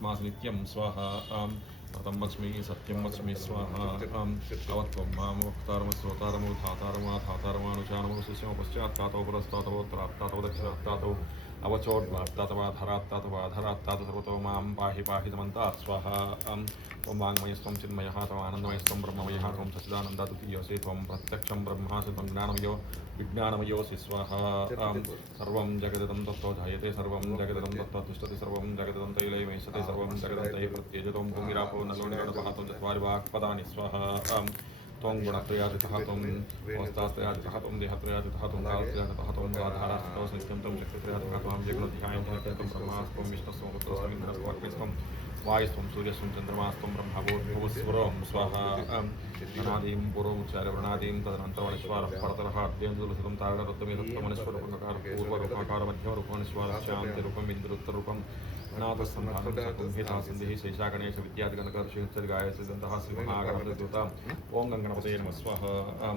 तस्मात् नित्यं स्वाहा व्रतं वच्मि सत्यं वच्मि स्वाहा अवत्वं मां वक्तारमश्रोतारमो धातारमाधातारमानुचानमो शिष्यमो पश्चात्तातो पुरस्तातवोत्तरात्तातो दक्षिणात्तातो अवचोर्ध्वात्तातवाधरात्तातवाधरात्तातो सर्वतो मां पाहि पाहि समन्तात् स्वाहा ॐ वाङ्मयस्त्वं चिन्मयः त्वमानन्दमयस्त्वं ब्रह्ममयः त्वं सच्चिदानन्दाद्वितीयोऽसि त्वं प्रत्यक्षं ब्रह्मासि त्वं ज्ञानमयो विज्ञानमयोऽसि स्वाहा सर्वं जगदिदं तत्त्वो जायते सर्वं जगदिदं तत्त्वं तिष्ठति सर्वं जगदिदं तैलमयस्यते सर्वं जगदं तैः प्रत्येजतं भूमिरापो नलो निगणपहातं चत्वारि वाक्पदानि स्वाहा त्वं गुणत्रयाजितः त्वं अवस्थात्रयाजितः त्वं देहत्रयाजितः त्वं कालत्रयाजितः त्वं आधारास्थितौ नित्यं त्वं शक्तित्रयाजितः त्वां जगन्ध्यायं नित्यं ब्रह्मास्त्वं विष्णुस्त्वं रुद्रस्त्वं इन्द्रस्त्वं अग्निस्त्वं वायुस्त्वं सूर्यस्त्वं चन्द्रमास्त्वं ब्रह्मभूस्वरं स्वाहा अनादिं पूर्वमुच्चार्य वृणादिं तदनन्तरमणिश्वारः परतरः अद्यन्तुलसितं तारकरुद्रमेतत्त्वमनिश्वररूपकार पूर्वरूपाकार मध्यमरूपमनिश्वारः शान्तिरूपं इन्दुरुत्तररूपं गणातस्सन्धानं सकुंहिता सन्धिः शैषागणेश विद्यादिगणकर्षिगायस्य दन्तः श्रीमहागणपतिदूता ॐ गङ्गणपतये नमः स्वाहा